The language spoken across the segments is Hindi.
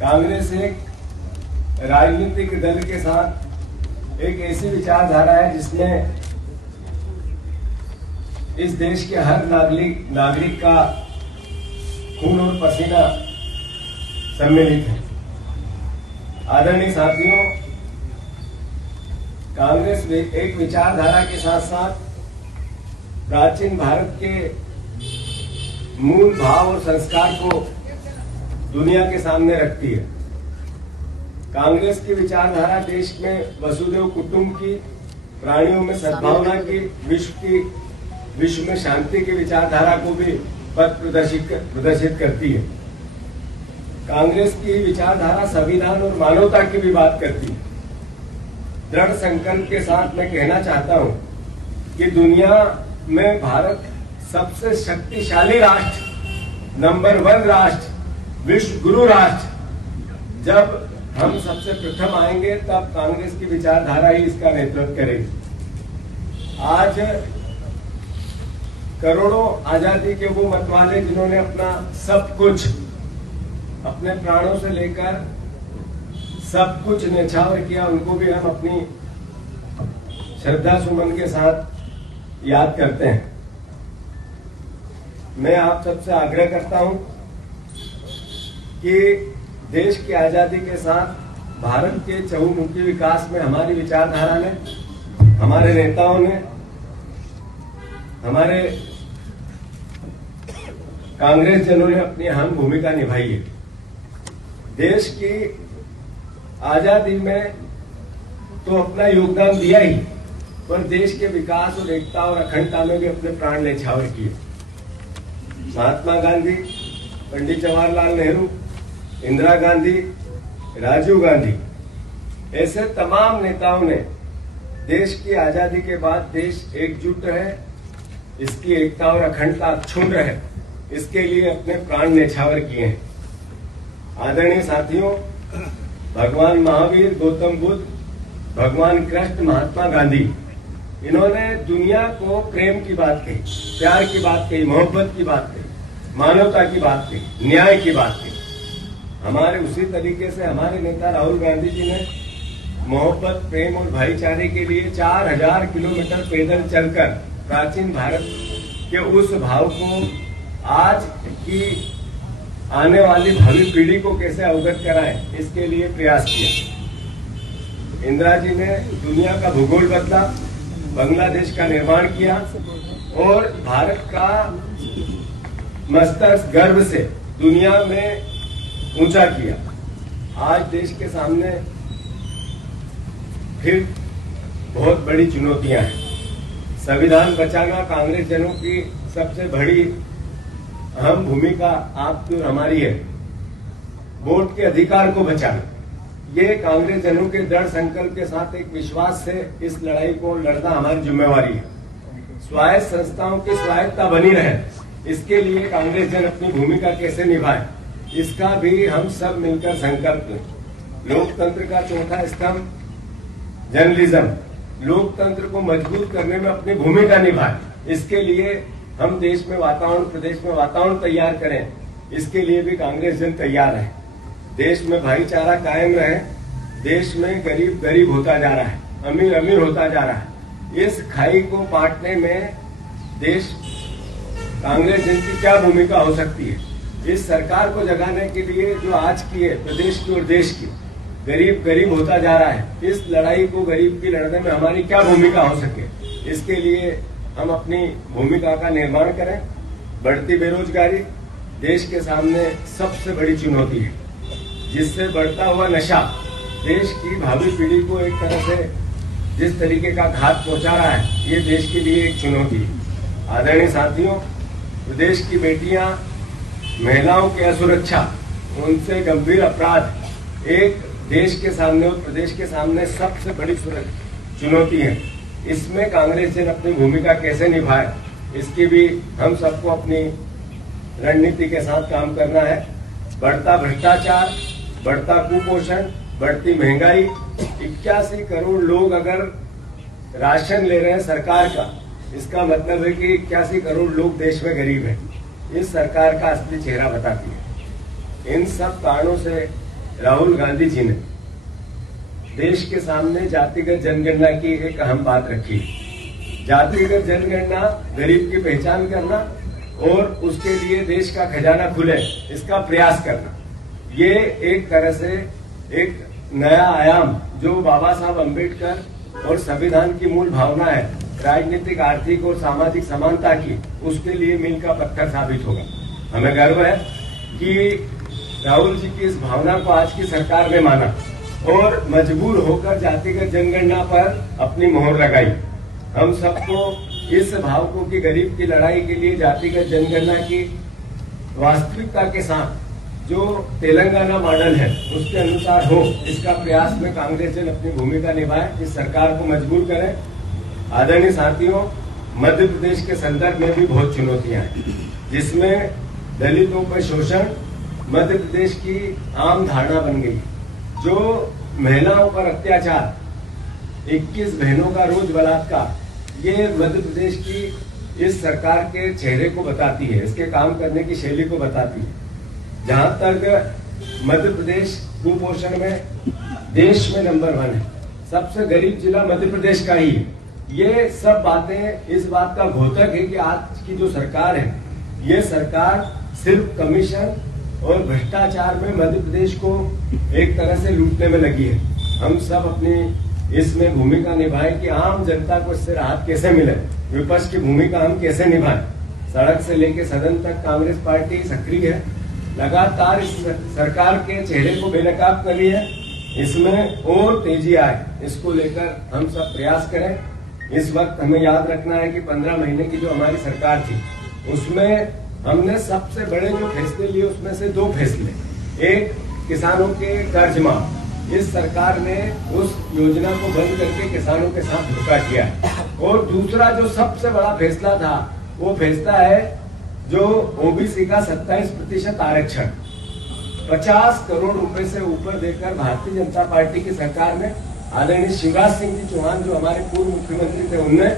कांग्रेस एक राजनीतिक दल के साथ एक ऐसी विचारधारा है जिसमें इस देश के हर नागरिक का खून और पसीना सम्मिलित है। आदरणीय साथियों, कांग्रेस एक विचारधारा के साथ साथ प्राचीन भारत के मूल भाव और संस्कार को दुनिया के सामने रखती है। कांग्रेस की विचारधारा देश में वसुधैव कुटुंब की, प्राणियों में सद्भावना की, विश्व में शांति की विचारधारा को भी पथ प्रदर्शित करती है। कांग्रेस की विचारधारा संविधान और मानवता की भी बात करती है। दृढ़ संकल्प के साथ मैं कहना चाहता हूं कि दुनिया में भारत सबसे शक्तिशाली राष्ट्र, नंबर 1 राष्ट्र, विश्व गुरु राष्ट्र जब हम सबसे प्रथम आएंगे तब कांग्रेस की विचारधारा ही इसका नेतृत्व करेगी। आज करोड़ों आजादी के वो मतवाले जिन्होंने अपना सब कुछ, अपने प्राणों से लेकर सब कुछ न्यौछावर किया, उनको भी हम अपनी श्रद्धा सुमन के साथ याद करते हैं। मैं आप सबसे आग्रह करता हूं कि देश की आजादी के साथ भारत के चहुमुखी विकास में हमारी विचारधारा ने, हमारे नेताओं ने, हमारे कांग्रेस जनों ने अपनी अहम भूमिका निभाई है। देश की आजादी में तो अपना योगदान दिया ही, पर देश के विकास और एकता और अखंडता में भी अपने प्राण न्यौछावर किए। महात्मा गांधी, पंडित जवाहरलाल नेहरू, इंदिरा गांधी, राजीव गांधी, ऐसे तमाम नेताओं ने देश की आजादी के बाद देश एकजुट रहे, इसकी एकता और अखंडता अक्षुण्ण रहे, इसके लिए अपने प्राण न्यौछावर किए हैं। आदरणीय साथियों, भगवान महावीर, गौतम बुद्ध, भगवान कृष्ण, महात्मा गांधी, इन्होंने दुनिया को प्रेम की बात कही, प्यार की बात कही, मोहब्बत की बात कही, मानवता की बात कही, न्याय की बात कही। हमारे उसी तरीके से हमारे नेता राहुल गांधी जी ने मोहब्बत, प्रेम और भाईचारे के लिए 4000 किलोमीटर पैदल चलकर प्राचीन भारत के उस भाव को आज की आने वाली भावी पीढ़ी को कैसे अवगत कराएं, इसके लिए प्रयास किया। इंदिरा जी ने दुनिया का भूगोल बदला, बांग्लादेश का निर्माण किया और भारत का मस्तक गर्व से दुनिया में ऊंचा किया। आज देश के सामने फिर बहुत बड़ी चुनौतियां हैं। संविधान बचाना कांग्रेस जनों की सबसे बड़ी अहम भूमिका आपकी और हमारी है। वोट के अधिकार को बचाना, ये कांग्रेस जनों के दृढ़ संकल्प के साथ एक विश्वास से इस लड़ाई को लड़ना हमारी जिम्मेवारी है। स्वायत्त संस्थाओं की स्वायत्तता बनी रहे, इसके लिए कांग्रेस जन अपनी भूमिका कैसे निभाए, इसका भी हम सब मिलकर संकल्प लें। लोकतंत्र का चौथा स्तंभ जर्नलिज्म, लोकतंत्र को मजबूत करने में अपनी भूमिका निभाए, इसके लिए हम देश में वातावरण, प्रदेश में वातावरण तैयार करें, इसके लिए भी कांग्रेस जन तैयार है। देश में भाईचारा कायम रहे, देश में गरीब गरीब होता जा रहा है, अमीर अमीर होता जा रहा है। इस खाई को पाटने में देश कांग्रेस जन की क्या भूमिका हो सकती है? इस सरकार को जगाने के लिए जो आज की है, प्रदेश की और देश की, गरीब गरीब होता जा रहा है, इस लड़ाई को गरीब की लड़ने में हमारी क्या भूमिका हो सके, इसके लिए हम अपनी भूमिका का निर्माण करें। बढ़ती बेरोजगारी देश के सामने सबसे बड़ी चुनौती है, जिससे बढ़ता हुआ नशा देश की भावी पीढ़ी को एक तरह से जिस तरीके का घात पहुंचा रहा है, ये देश के लिए एक चुनौती है। आदरणीय साथियों, प्रदेश की बेटियां, महिलाओं की असुरक्षा, उनसे गंभीर अपराध एक देश के सामने और प्रदेश के सामने सबसे बड़ी चुनौती है। इसमें कांग्रेस जन अपनी भूमिका कैसे निभाए, इसकी भी हम सबको अपनी रणनीति के साथ काम करना है। बढ़ता भ्रष्टाचार, बढ़ता कुपोषण, बढ़ती महंगाई, 81 करोड़ लोग अगर राशन ले रहे हैं सरकार का, इसका मतलब है कि 81 करोड़ लोग देश में गरीब हैं। इस सरकार का असली चेहरा बताती है। इन सब कारणों से राहुल गांधी जी ने देश के सामने जातिगत जनगणना की एक अहम बात रखी। जातिगत जनगणना गरीब की पहचान करना और उसके लिए देश का खजाना खुले, इसका प्रयास करना, ये एक तरह से एक नया आयाम जो बाबा साहब अम्बेडकर और संविधान की मूल भावना है, राजनीतिक, आर्थिक और सामाजिक समानता की, उसके लिए मील का पत्थर साबित होगा। हमें गर्व है कि राहुल जी की इस भावना को आज की सरकार ने माना और मजबूर होकर जातिगत जनगणना पर अपनी मोहर लगाई। हम सबको इस भावकों की गरीब की लड़ाई के लिए जातिगत जनगणना की वास्तविकता के साथ जो तेलंगाना मॉडल है उसके अनुसार हो, इसका प्रयास में कांग्रेस जन अपनी भूमिका निभाए, इस सरकार को मजबूर करें। आदरणीय साथियों, मध्य प्रदेश के संदर्भ में भी बहुत चुनौतियां हैं, जिसमें दलितों पर शोषण मध्य प्रदेश की आम धारणा बन गई। जो महिलाओं पर अत्याचार, 21 बहनों का रोज बलात्कार, ये मध्य प्रदेश की इस सरकार के चेहरे को बताती है, इसके काम करने की शैली को बताती है। जहां तक मध्य प्रदेश कुपोषण में देश में नंबर 1 है, सबसे गरीब जिला मध्य प्रदेश का ही है। ये सब बातें इस बात का घोतक है कि आज की जो सरकार है, ये सरकार सिर्फ कमीशन और भ्रष्टाचार में मध्य प्रदेश को एक तरह से लूटने में लगी है। हम सब अपनी इसमें भूमिका निभाएं कि आम जनता को इससे राहत कैसे मिले, विपक्ष की भूमिका हम कैसे निभाएं। सड़क से लेकर सदन तक कांग्रेस पार्टी सक्रिय है, लगातार इस सरकार के चेहरे को बेनकाब कर रही है, इसमें और तेजी आए, इसको लेकर हम सब प्रयास करें। इस वक्त हमें याद रखना है कि 15 महीने की जो हमारी सरकार थी, उसमें हमने सबसे बड़े जो फैसले लिए उसमें से 2 फैसले, एक किसानों के कर्ज माफ, इस सरकार ने उस योजना को बंद करके किसानों के साथ धोखा किया है। और दूसरा जो सबसे बड़ा फैसला था, वो फैसला है जो ओबीसी का 27% आरक्षण 50 करोड़ रुपए से ऊपर देकर भारतीय जनता पार्टी की सरकार ने, आदरणीय शिवराज सिंह जी चौहान जो हमारे पूर्व मुख्यमंत्री थे, उनने,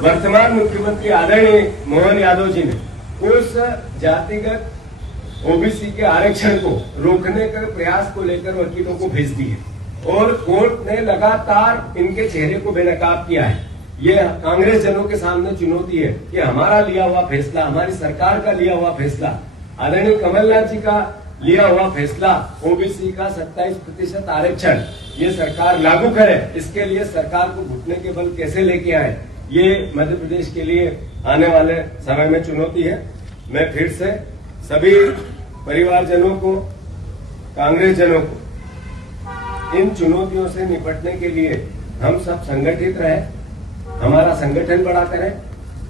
वर्तमान मुख्यमंत्री आदरणीय मोहन यादव जी ने उस जातिगत ओबीसी के आरक्षण को रोकने के प्रयास को लेकर वकीलों को भेज दिए और कोर्ट ने लगातार इनके चेहरे को बेनकाब किया है। ये कांग्रेस जनों के सामने चुनौती है कि हमारा लिया हुआ फैसला, हमारी सरकार का लिया हुआ फैसला, आदरणीय कमलनाथ जी का लिया हुआ फैसला, ओबीसी का 27% आरक्षण, ये सरकार लागू करे। इसके लिए सरकार को घुटने के बल कैसे लेके आए, ये मध्य प्रदेश के लिए आने वाले समय में चुनौती है। मैं फिर से सभी परिवारजनों को, कांग्रेस जनों को इन चुनौतियों से निपटने के लिए हम सब संगठित रहें, हमारा संगठन बड़ा करें।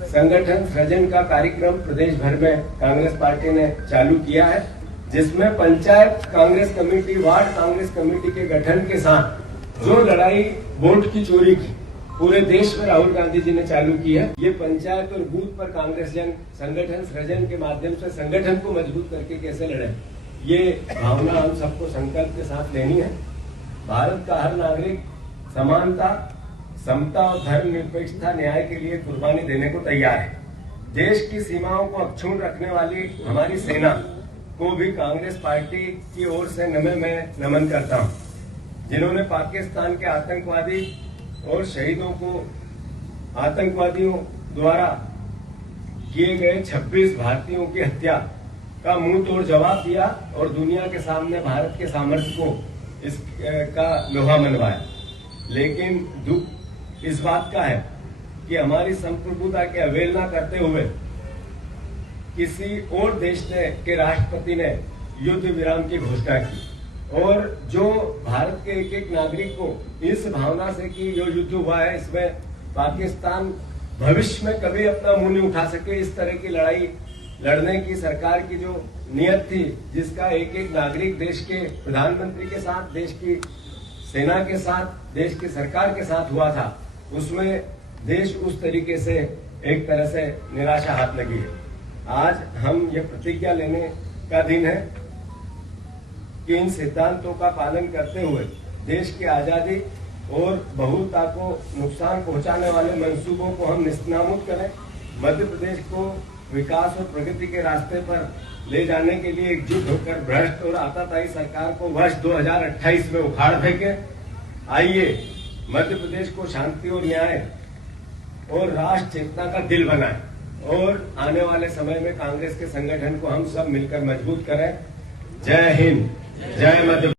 संगठन सृजन का कार्यक्रम प्रदेश भर में कांग्रेस पार्टी ने चालू किया है, जिसमें panchayat Congress committee, ward Congress committee के गठन के साथ जो लड़ाई वोट की चोरी की पूरे देश में राहुल गांधी जी ने चालू की है, ये पंचायत और बूथ पर कांग्रेस जन संगठन सृजन के माध्यम से संगठन को मजबूत करके कैसे लड़े, ये भावना हम सबको संकल्प के साथ लेनी है। भारत का हर नागरिक समानता, समता और धर्मनिरपेक्षता, न्याय के लिए कुर्बानी देने को तैयार है। देश की सीमाओं को अक्षुण्ण रखने वाली हमारी सेना को भी कांग्रेस पार्टी की ओर से मैं नमन करता हूं, जिन्होंने पाकिस्तान के आतंकवादी और शहीदों को आतंकवादियों द्वारा किए गए 26 भारतीयों की हत्या का मुंह तोड़ जवाब दिया और दुनिया के सामने भारत के सामर्थ्य को इसका लोहा मनवाया। लेकिन दुख इस बात का है कि हमारी संप्रभुता की अवहेलना करते हुए किसी और देश के राष्ट्रपति ने युद्ध विराम की घोषणा की और जो भारत के एक एक नागरिक को इस भावना से कि जो युद्ध हुआ है इसमें पाकिस्तान भविष्य में कभी अपना मुंह नहीं उठा सके, इस तरह की लड़ाई लड़ने की सरकार की जो नियत थी, जिसका एक एक नागरिक देश के प्रधानमंत्री के साथ, देश की सेना के साथ, देश की सरकार के साथ हुआ था, उसमें देश उस तरीके से एक तरह से निराशा हाथ लगी है। आज हम ये प्रतिज्ञा लेने का दिन है कि इन सिद्धांतों का पालन करते हुए देश की आजादी और बहुलता को नुकसान पहुंचाने वाले मंसूबों को हम निस्तानाबूद करें, मध्य प्रदेश को विकास और प्रगति के रास्ते पर ले जाने के लिए एकजुट होकर भ्रष्ट और आताताई सरकार को वर्ष 2028 में उखाड़ फेंके। आइए मध्य प्रदेश को शांति और न्याय और राष्ट्र चेतना का दिल बनाए और आने वाले समय में कांग्रेस के संगठन को हम सब मिलकर मजबूत करें। जय हिंद, जय मध्य।